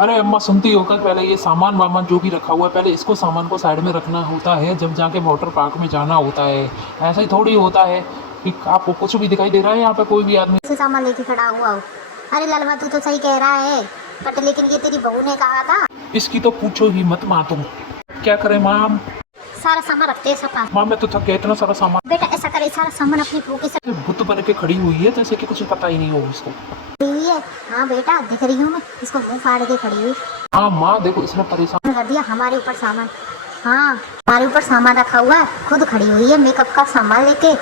अरे अम्मा सुनती हो, कल पहले ये सामान वामान जो भी रखा हुआ है पहले इसको सामान को साइड में रखना होता है जब जाके वाटर पार्क में जाना होता है। ऐसा ही थोड़ी होता है कि आपको कुछ भी दिखाई दे रहा है यहाँ पे कोई भी आदमी। से सामान लेके खड़ा हुआ हो। अरे लालमा तू तो सही कह रहा है, बट लेकिन ये तेरी बहू ने कहा था। इसकी तो पूछो ही मत माँ, तुम क्या करें माँ हम। सारा सामान रखते हैं सब पास। माँ मैं तो थक गया, इतना सारा सामान। बेटा ऐसा करे, सारा सामान अपनी बहू के साथ बुत बन के खड़ी हुई है जैसे कि कुछ पता ही नहीं हो इसको। हुई है। हाँ बेटा दिख रही हूँ मैं, इसको मुंह फाड़ के खड़ी हुई। हाँ माँ देखो इसने परेशान कर दिया हमारे ऊपर सामान। हाँ हमारे ऊपर सामान रखा हुआ है, खुद खड़ी हुई है मेकअप का सामान लेके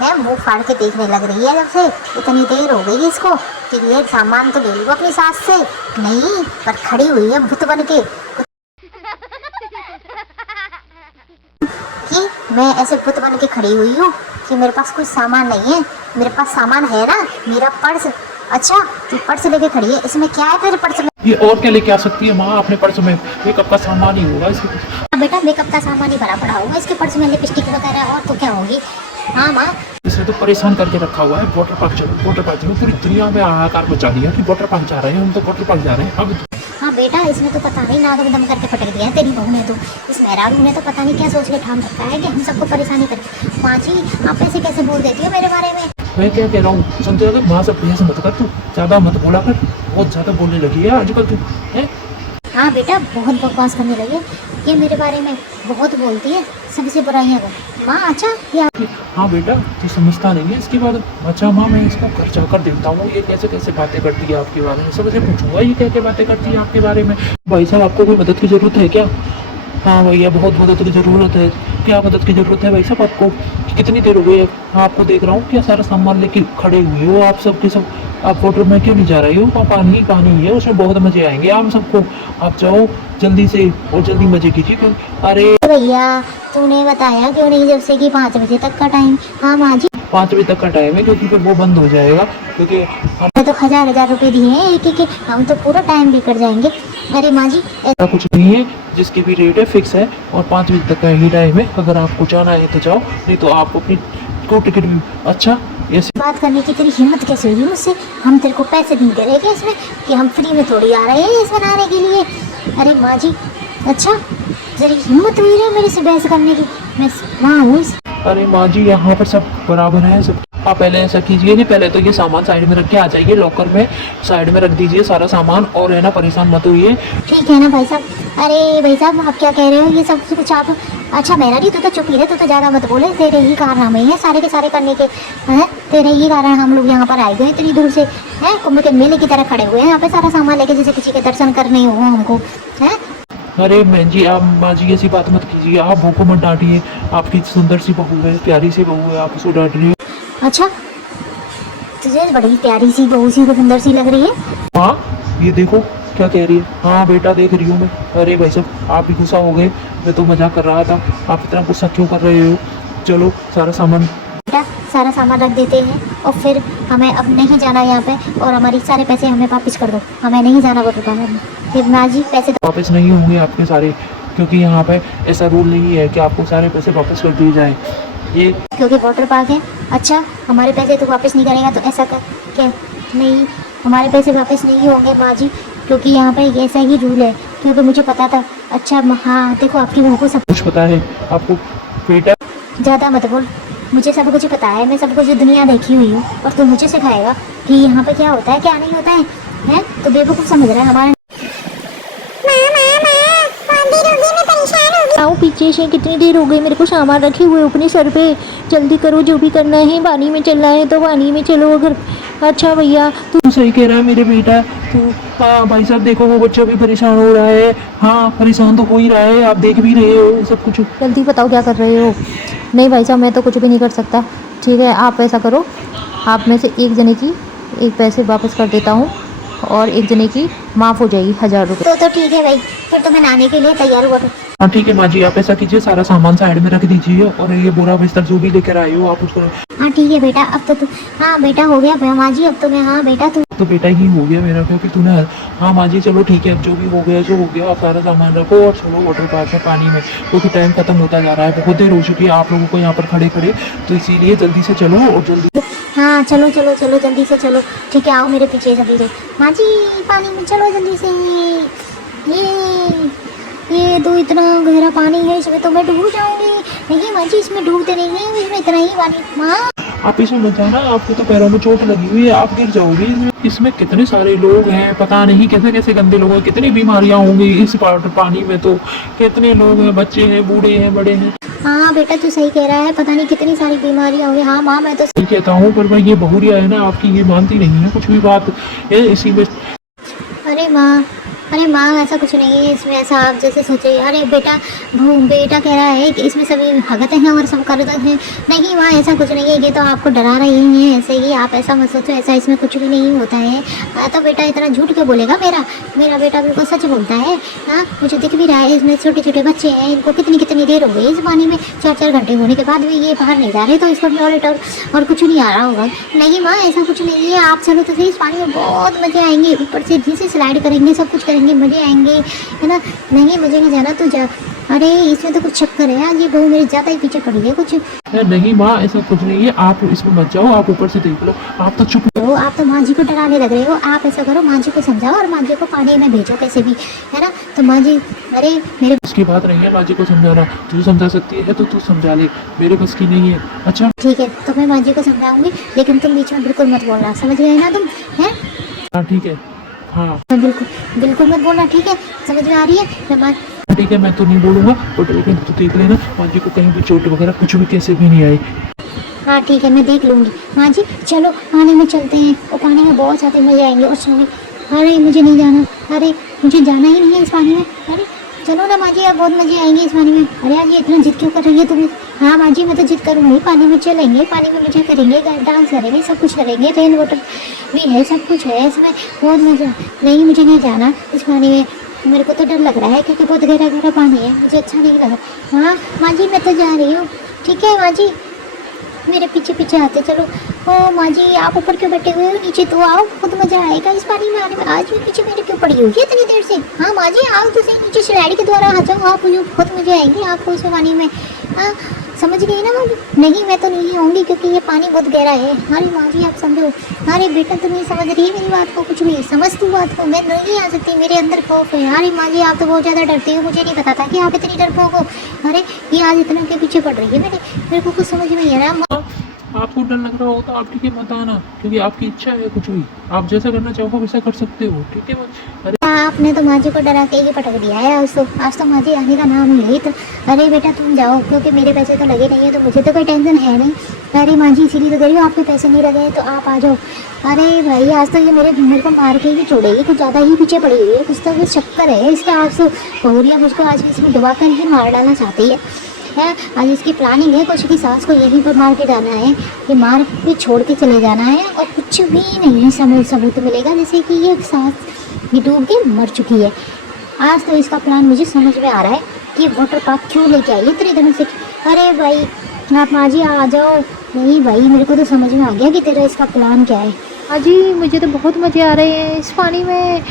है, मुंह फाड़ के देखने लग रही है। जब से इतनी देर हो गई इसको कि ये सामान तो ले लूँ अपनी सास से, नहीं पर खड़ी हुई है भूत बन के कि मैं ऐसे भूत बन के खड़ी हुई हूँ कि मेरे पास कोई सामान नहीं है। मेरे पास सामान है ना, मेरा पर्स। अच्छा तू पर्स लेके खड़ी है, इसमें क्या है तेरे पर्स में? ये और क्या लेके आ सकती है माँ अपने पर्स में? मेकअप का सामान ही होगा इसके। बेटा मेकअप का सामान ही भरा पड़ा होगा इसके पर्स में, लिपस्टिक वगैरह, और तो क्या होगी। हाँ माँ इसने तो परेशान करके रखा हुआ है। वाटर पार्क चलो, वाटर पार्क चलो, पूरी दुनिया में हाहाकार मचा दिया कि वाटर पार्क जा रहे हैं हम, तो वाटर पार्क जा रहे हैं अब। हाँ बेटा इसमें तो पता नहीं नाग में दम करके पटक दिया है तेरी बहू ने। तो इस मेहरारू ने तो पता नहीं क्या सोच के ठाम रखा है कि हम सबको परेशानी करे। माँ जी आप ऐसे कैसे बोल देती हो मेरे बारे में? मैं क्या कह रहा हूँ सुनते हो, माँ से प्यास मत कर, तू ज़्यादा मत बोला कर, बहुत ज़्यादा बोलने लगी है आजकल तू है। हाँ बेटा बहुत बकवास करने लगे, ये मेरे बारे में बहुत बोलती है, सबसे बुराइयाँ कर। माँ अच्छा या हाँ बेटा तू समझता नहीं है इसके बाद। अच्छा माँ मैं इसको घर जाकर देखता हूँ ये कैसे कैसे बातें करती है आपके बारे में, सबसे पूछूंगा ये क्या क्या बातें करती है आपके बारे में। भाई साहब आपको कोई मदद की ज़रूरत है क्या? हाँ भैया बहुत मदद की ज़रूरत है। क्या मदद की ज़रूरत है भाई साहब आपको? कितनी देर हो गई है हाँ आपको देख रहा हूँ, क्या सारा सामान लेके खड़े हुए हो आप सब के सब। आप वाटर में क्यों नहीं जा रही हो? वहाँ पानी ही पानी है, उसमें बहुत मज़े आएंगे आप सबको। आप जाओ जल्दी से और जल्दी मज़े कीजिए। अरे भैया तूने बताया क्यों नहीं जब से कि 5 बजे तक का टाइम? हाँ माँ जी 5 बजे तक का टाइम है क्योंकि फिर वो बंद हो जाएगा, क्योंकि मैं तो 1000 रुपए दिए हैं एक एक के, हम तो पूरा टाइम बिगड़ जाएंगे। अरे माँ जी ऐसा कुछ नहीं है, जिसकी भी रेट है फिक्स है और 5 बजे तक का ही टाइम है। अगर आपको जाना है तो जाओ, नहीं तो आपको अपनी को टिकट भी। अच्छा ऐसे बात करने की तेरी हिम्मत कैसे हुई मुझसे? हम तेरे को पैसे नहीं दे रहे क्या इसमें, कि हम फ्री में थोड़ी आ रहे हैं इस बनाने के लिए? अरे माँ जी अच्छा तेरी हिम्मत हुई है मेरे से बहस करने की? मैं माँ हूँ अरे माँ जी यहाँ पर सब बराबर है सब। आप पहले ऐसा कीजिए कि पहले तो ये सामान साइड में रख के आ जाइए, लॉकर में साइड में रख दीजिए सारा सामान, और है ना परेशान मत होइए। ठीक है ना भाई साहब? अरे भाई साहब आप क्या कह रहे हो ये सब कुछ आप? अच्छा मेरा नहीं, तू तो चुप ही रहे, तू तो ज़्यादा मत बोले, तेरे ही कारनामे हैं सारे के सारे करने के हैं, तेरे ही कारण हम लोग यहाँ पर आए गए इतनी दूर से हैं, कुंभ के मेले की तरह खड़े हुए हैं यहाँ पे सारा सामान लेके, जैसे किसी के दर्शन करने हो हमको हैं। अरे बहन जी आप माँ जी ऐसी बात मत कीजिए, आप बहू को मत डांटिए, आपकी सुंदर सी बहू है, प्यारी सी बहू है, आप उसको डांट रही हो। अच्छा तुझे बड़ी प्यारी सी बहू सी सुंदर सी लग रही है। हाँ ये देखो क्या कह रही है। हाँ बेटा देख रही हूँ मैं। अरे भाई साहब आप भी गुस्सा हो गए, मैं तो मजाक कर रहा था, आप इतना गुस्सा क्यों कर रहे हो? चलो सारा सामान बेटा सारा सामान रख देते हैं और फिर हमें अब नहीं जाना यहाँ पे, और हमारी सारे पैसे हमें वापस कर दो, हमें नहीं जाना वो दुकान में। फिर माँ जी पैसे वापस नहीं होंगे आपके सारे, क्योंकि यहाँ पे ऐसा रूल नहीं है कि आपको सारे पैसे वापस कर दिए जाएं। ये क्योंकि वाटर पार्क है। अच्छा हमारे पैसे तो वापस नहीं करेगा तो ऐसा कर क्या? नहीं हमारे पैसे वापस नहीं होंगे माँ जी, क्योंकि यहाँ पे ऐसा ही रूल है, क्योंकि मुझे पता था। अच्छा हाँ देखो आपकी बहू को सब कुछ पता है आपको बेटा? ज़्यादा मत बोल, मुझे सब कुछ पता है, मैं सब कुछ दुनिया देखी हुई हूँ, और तू मुझे सिखाएगा कि यहाँ पे क्या होता है क्या नहीं होता है हैं? तो बेवकूफ़ समझ रहा है हमारा। आओ पीछे से, कितनी देर हो गई, मेरे को सामान रखे हुए अपने सर पे, जल्दी करो जो भी करना है, पानी में चलना है तो पानी में चलो। अगर अच्छा भैया तू सही कह रहा है मेरे बेटा तू। हाँ भाई साहब देखो वो बच्चा भी परेशान हो रहा है। हाँ परेशान तो हो ही रहा है, आप देख भी रहे हो सब कुछ। जल्दी बताओ क्या कर रहे हो? नहीं भाई साहब मैं तो कुछ भी नहीं कर सकता। ठीक है आप ऐसा करो, आप में से एक जने की एक पैसे वापस कर देता हूँ और एक जने की माफ़ हो जाएगी 1000 रुपये। तो ठीक है भाई, फिर तो मैं नहाने के लिए तैयार हुआ। हाँ ठीक है माँ जी आप ऐसा कीजिए सारा सामान साइड में रख दीजिए, और ये बोरा बिस्तर जो भी लेकर आए हो आप उसको। हाँ ठीक है बेटा, अब तो तू हाँ बेटा हो गया माँ जी, अब तो मैं हाँ बेटा तू तो बेटा ही हो गया मेरा, क्योंकि तूने। हाँ माँ जी चलो ठीक है, अब जो भी हो गया जो हो गया, आप सारा सामान रखो और चलो वाटर पार्क में पानी में, क्योंकि टाइम खत्म होता जा रहा है, बहुत देर हो चुकी है आप लोगों को यहाँ पर खड़े खड़े, तो इसीलिए जल्दी से चलो और जल्दी। हाँ चलो चलो चलो जल्दी से चलो। ठीक है आओ मेरे पीछे जल्दी से। माँ जी पानी में चलो जल्दी से। ये तो इतना गहरा पानी है, इसमें तो मैं डूब जाऊंगी। नहीं माँ जी, इसमें डूबते नहीं है, इसमें इतना ही पानी। माँ आप इसमें मत जाना, आपको तो पैरों में चोट लगी हुई है, आप गिर जाओगी। इसमें कितने सारे लोग हैं, पता नहीं कैसे कैसे गंदे लोग हैं, कितनी बीमारियां होंगी इस पानी में। तो कितने लोग हैं, बच्चे हैं, बूढ़े हैं, बड़े हैं। हाँ बेटा तू सही कह रहा है, पता नहीं कितनी सारी बीमारियां होंगी। हाँ माँ मैं तो सही कहता हूँ, पर भाई ये बहुरिया है ना आपकी, ये मानती नहीं है कुछ भी बात है इसी में। अरे माँ ऐसा कुछ नहीं है इसमें, ऐसा आप जैसे सोचे। अरे बेटा बेटा कह रहा है कि इसमें सभी भगत हैं और सब करते हैं। नहीं माँ ऐसा कुछ नहीं है, ये तो आपको डरा रही है ऐसे ही, आप ऐसा मत सोचो, ऐसा इसमें कुछ भी नहीं होता है। तो बेटा इतना झूठ क्यों बोलेगा? मेरा बेटा बिल्कुल सच बोलता है। हाँ मुझे दिख भी रहा है, इसमें छोटे छोटे बच्चे हैं, इनको कितनी देर हो गई इस पानी में, 4 घंटे होने के बाद भी ये बाहर नहीं जा रहे, तो इसको टॉयलेट और कुछ नहीं आ रहा होगा। नहीं माँ ऐसा कुछ नहीं है, आप चलो तो सही, इस पानी में बहुत मजे आएंगे, ऊपर से नीचे स्लाइड करेंगे, सब कुछ करेंगे, मजे आएंगे, है ना। नहीं मुझे नहीं जाना, तो जा। अरे इसमें तो कुछ चक्कर है आज, ये बहू मेरी ज़्यादा ही पीछे पड़ी है कुछ। नहीं माँ ऐसा कुछ नहीं है, आप इसमें मत जाओ, आप ऊपर से देख लो। आप तो चुप हो, आप तो माँ जी को डराने लग रहे हो। आप ऐसा करो, माँ जी को समझाओ और माँ जी को पानी में भेजो कैसे भी, है ना। तो माँ जी अरे मेरे उसकी बात नहीं है माँ जी को समझाना, तू समझा सकती है तो तू समझा ले, मेरे बस की नहीं है। अच्छा ठीक है, तो मैं माँ जी को समझाऊंगी, लेकिन तुम बीच में बिल्कुल मत बोलना, समझ गए ना तुम? हैं हाँ ठीक है। हाँ बिल्कुल मत बोलना, ठीक है? समझ में आ रही है? मैं माँ ठीक है, मैं तो नहीं बोलूँगा, बट लेकिन तू देख लेना माँ जी को कहीं भी चोट वगैरह कुछ भी कैसे भी नहीं आई। हाँ ठीक है, मैं देख लूँगी। माँ जी चलो पानी में चलते हैं, और पानी में बहुत सारे मजे आएंगे। और सुनिए, अरे मुझे नहीं जाना, अरे मुझे जाना ही नहीं है इस पानी में। अरे चलो ना माँ जी, आप बहुत मजे आएंगे इस पानी में। अरे यार ये इतना जिद क्यों कर रही है तुम्हें? हाँ माँ जी मैं तो जिद करूँगी, पानी में चलेंगे, पानी में मजे करेंगे, डांस करेंगे, सब कुछ करेंगे, रेन वाटर भी है, सब कुछ है इसमें, बहुत मजा। नहीं मुझे नहीं जाना इस पानी में, मेरे को तो डर लग रहा है क्योंकि बहुत गहरा पानी है, मुझे अच्छा नहीं लगा। हाँ माँ जी मैं तो जा रही हूँ, ठीक है माँ जी मेरे पीछे आते चलो। ओ माँ जी आप ऊपर क्यों बैठे हुए हो, नीचे तो आओ, खुद मजा आएगा इस पानी में आने में। आज भी पीछे मेरे क्यों पड़ी हुई है इतनी देर से? हाँ माँ जी आओ तो सही, नीचे स्लाइड के द्वारा आ जाओ आप, मुझे खुद मजे आएंगे आपको इस पानी में। हाँ समझ गई ना माँ जी? नहीं मैं तो नहीं आऊँगी क्योंकि ये पानी बहुत गहरा है। अरे माँ जी आप समझो। अरे बेटा तुम नहीं समझ रही है मेरी बात को, कुछ नहीं समझ तू बात को, मैं नहीं आ सकती, मेरे अंदर खौफ है। अरे माँ जी आप तो बहुत ज़्यादा डरती हो, मुझे नहीं पता था कि आप इतनी डरपोक हो। अरे ये आज इतना के पीछे पड़ रही है मेरे को कुछ समझ में नहीं आ रहा। आपको डर लग रहा हो तो आप ठीक है मत आना, क्योंकि आपकी इच्छा है, कुछ भी आप जैसा करना चाहो वैसा कर सकते हो, ठीक है। अरे आपने तो माँ जी को डरा के ही पटक दिया है आज तो माँ जी आने का नाम नहीं तो। अरे बेटा तुम जाओ, क्योंकि मेरे पैसे तो लगे नहीं है, तो मुझे तो कोई टेंशन है नहीं। अरे माँ जी इसीलिए तो कह रही हूँ, आपके पैसे नहीं लगे तो आप आ जाओ। अरे भाई आज तो ये मेरे को मार के ही छोड़ेगी, कुछ ज़्यादा ही पीछे पड़ी हुई है, कुछ तो कुछ चक्कर है इसका। आज तो बहुरिया मुझको आज भी इसमें डुबा कर ही मार डालना चाहती है। आज इसकी प्लानिंग है कुछ की सास को यहीं पर मार के जाना है, ये मार के छोड़ के चले जाना है, और कुछ भी नहीं सबूत मिलेगा जैसे कि ये सास ये डूब के मर चुकी है। आज तो इसका प्लान मुझे समझ में आ रहा है कि वाटर पार्क क्यों लेके आई इतनी दिनों से। अरे भाई आप माँ जी आ जाओ। नहीं भाई मेरे को तो समझ में आ गया कि तेरा इसका प्लान क्या है। हाँ जी मुझे तो बहुत मज़े आ रहे हैं इस पानी में।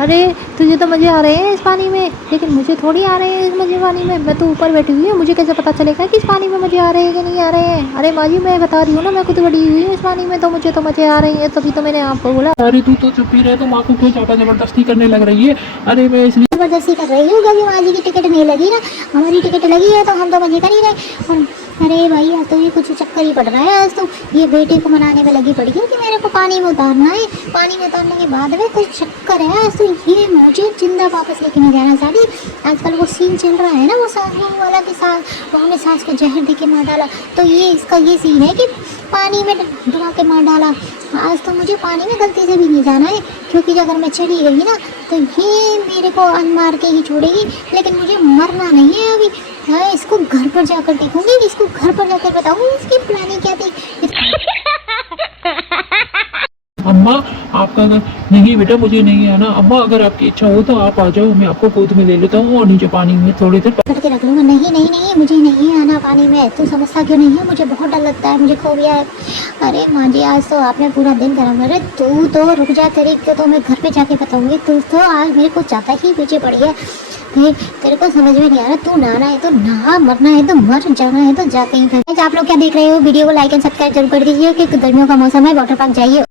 अरे तुझे तो मज़े आ रहे हैं इस पानी में, लेकिन मुझे थोड़ी आ रहे हैं इस मज़े पानी में। मैं तो ऊपर बैठी हुई हूँ, मुझे कैसे पता चलेगा कि इस पानी में मज़े आ रहे हैं कि नहीं आ रहे हैं? अरे माँ जी मैं बता रही हूँ ना, मैं खुद बड़ी हुई हूँ इस पानी में, तो मुझे तो मज़े आ रहे हैं, तभी तो मैंने आपको बोला। अरे तू तो चुप ही रहे, तुम आपको क्यों ज़्यादा जबरदस्ती करने लग रही है? अरे मैं इसलिए जबरदस्ती कर रही हूँ क्योंकि माँ जी की टिकट नहीं लगी ना, हमारी टिकट लगी है तो हम तो मजे कर ही रहे। और अरे भाई आज तो ये कुछ चक्कर ही पड़ रहा है। आज तो ये बेटे को मनाने में लगी पड़ी है कि मेरे को पानी में उतारना है, पानी में उतारने के बाद में कुछ चक्कर है। आज तो ये मुझे जिंदा वापस लेके नहीं जाना चाहती। आजकल वो सीन चल रहा है ना, वो सास बहू वाला के साथ वहाँ में सास को जहर दे के मार डाला, तो ये इसका ये सीन है कि पानी में डुबा के मार डाला। आज तो मुझे पानी में गलती से भी नहीं जाना है, क्योंकि अगर मैं चली गई ना तो ये मेरे को मार के ही छोड़ेगी, लेकिन मुझे मरना नहीं है अभी। हाँ इसको घर पर जाकर देखूंगी, इसको घर पर जाकर बताऊंगी इसकी प्लानिंग क्या थी। अम्मा आपका अगर नहीं बेटा मुझे नहीं आना, अम्मा अगर आपकी इच्छा हो तो आप आ जाओ, मैं आपको गोद में ले लेता हूँ और नीचे पानी में थोड़ी देर करके रख लूँगा। नहीं मुझे नहीं आना पानी में, तू समझता क्यों नहीं है? मुझे बहुत डर लगता है, मुझे खोबिया है। अरे माँ जी आज तो आपने पूरा दिन गरम कर, तू तो रुक जा, तो मैं घर पे जाके बताऊँगी। तू तो आज मेरे को ज़्यादा ही पीछे पड़ी है, तेरे को समझ में नहीं आ रहा। तू नहाना है तो नहा, मरना है तो मर, जाना है तो जा कहीं। आप लोग क्या देख रहे हो? वीडियो को लाइक एंड सब्सक्राइब जरूर कर दीजिए कि गर्मियों का मौसम है, वाटर पार्क जाइए।